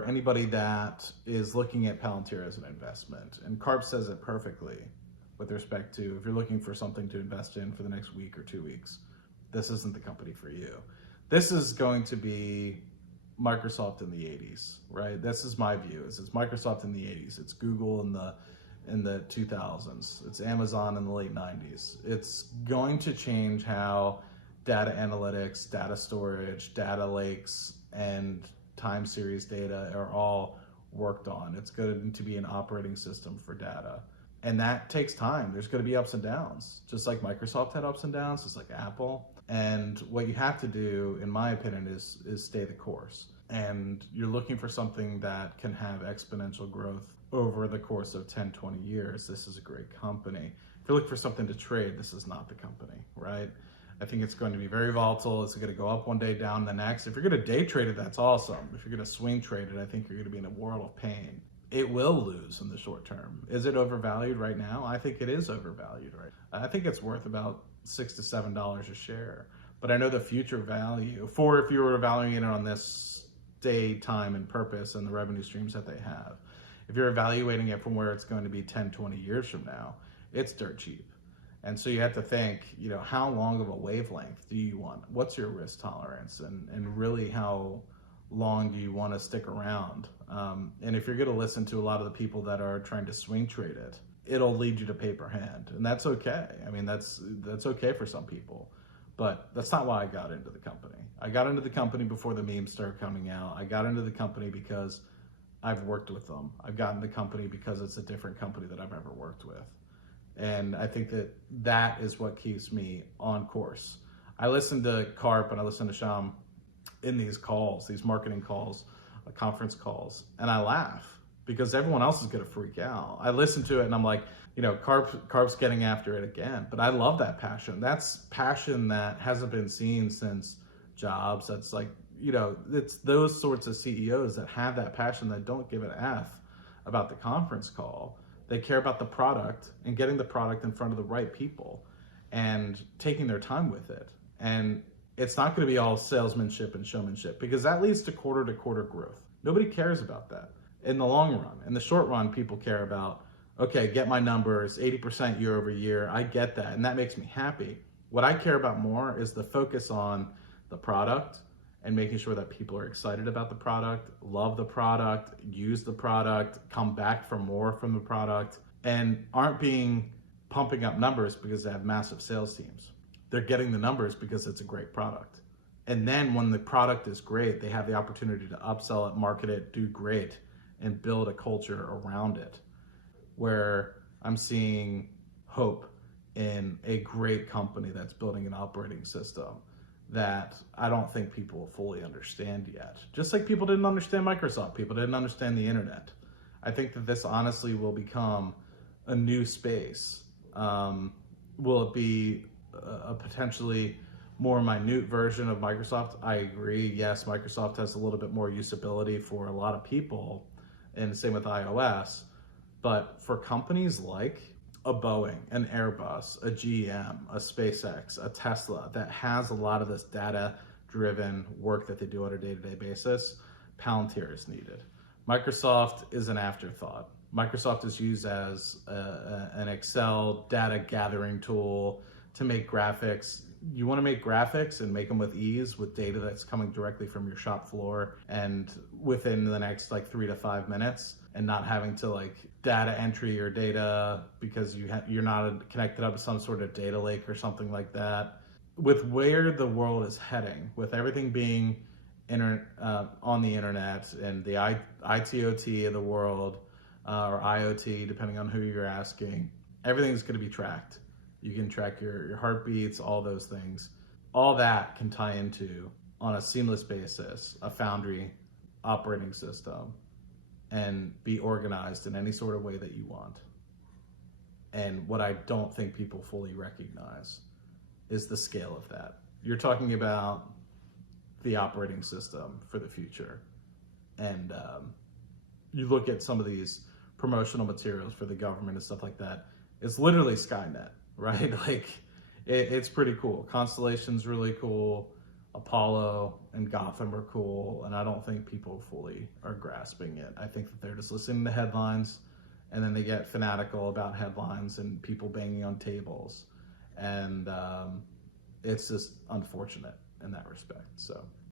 for anybody that is looking at Palantir as an investment. And Karp says it perfectly with respect to if you're looking for something to invest in for the next week or 2 weeks, this isn't the company for you. This is going to be Microsoft in the 80s, right? This is my view. It's Microsoft in the 80s. It's Google in the 2000s. It's Amazon in the late 90s. It's going to change how data analytics, data storage, data lakes, and time series data are all worked on. It's going to be an operating system for data. And that takes time. There's going to be ups and downs, just like Microsoft had ups and downs, just like Apple. And what you have to do, in my opinion, is stay the course. And you're looking for something that can have exponential growth over the course of 10, 20 years. This is a great company. If you're looking for something to trade, this is not the company, right? I think it's going to be very volatile. It's going to go up one day, down the next. If you're going to day trade it, that's awesome. If you're going to swing trade it, I think you're going to be in a world of pain. It will lose in the short term. Is it overvalued right now? I think it is overvalued right now. I think it's worth about $6 to $7 a share. But I know the future value for if you were valuing it on this day, time, and purpose and the revenue streams that they have. If you're evaluating it from where it's going to be 10, 20 years from now, it's dirt cheap. And so you have to think, how long of a wavelength do you want? What's your risk tolerance? And really how long do you want to stick around? And if you're going to listen to a lot of the people that are trying to swing trade it, it'll lead you to paper hand. And that's okay. I mean, that's okay for some people. But that's not why I got into the company. I got into the company before the memes started coming out. I got into the company because I've worked with them. I've gotten the company because it's a different company that I've ever worked with. And I think that is what keeps me on course. I listen to Karp and I listen to Sham in these calls, these marketing calls, conference calls, and I laugh because everyone else is going to freak out. I listen to it and I'm like, Karp's getting after it again. But I love that passion. That's passion that hasn't been seen since Jobs. That's like, it's those sorts of CEOs that have that passion that don't give an F about the conference call. They care about the product and getting the product in front of the right people and taking their time with it. And it's not going to be all salesmanship and showmanship because that leads to quarter growth. Nobody cares about that in the long run. In the short run, people care about, okay, get my numbers, 80% year over year. I get that. And that makes me happy. What I care about more is the focus on the product and making sure that people are excited about the product, love the product, use the product, come back for more from the product, and aren't pumping up numbers because they have massive sales teams. They're getting the numbers because it's a great product. And then when the product is great, they have the opportunity to upsell it, market it, do great, and build a culture around it. Where I'm seeing hope in a great company that's building an operating system that I don't think people fully understand yet. Just like people didn't understand Microsoft, people didn't understand the internet. I think that this honestly will become a new space. Will it be a potentially more minute version of Microsoft? I agree. Yes, Microsoft has a little bit more usability for a lot of people, and same with iOS. But for companies like a Boeing, an Airbus, a GM, a SpaceX, a Tesla that has a lot of this data-driven work that they do on a day-to-day basis, Palantir is needed. Microsoft is an afterthought. Microsoft is used as an Excel data gathering tool to make graphics. You want to make graphics and make them with ease with data that's coming directly from your shop floor and within the next 3 to 5 minutes, and not having to data entry your data because you're not connected up to some sort of data lake or something like that. With where the world is heading, with everything being on the internet and the ITOT of the world, or IoT, depending on who you're asking, everything's going to be tracked. You can track your heartbeats, all those things. All that can tie into, on a seamless basis, a Foundry operating system and be organized in any sort of way that you want. And what I don't think people fully recognize is the scale of that. You're talking about the operating system for the future. And you look at some of these promotional materials for the government and stuff like that, it's literally Skynet, right? It's pretty cool. Constellation's really cool. Apollo and Gotham are cool, and I don't think people fully are grasping it. I think that they're just listening to headlines, and then they get fanatical about headlines and people banging on tables, and it's just unfortunate in that respect. So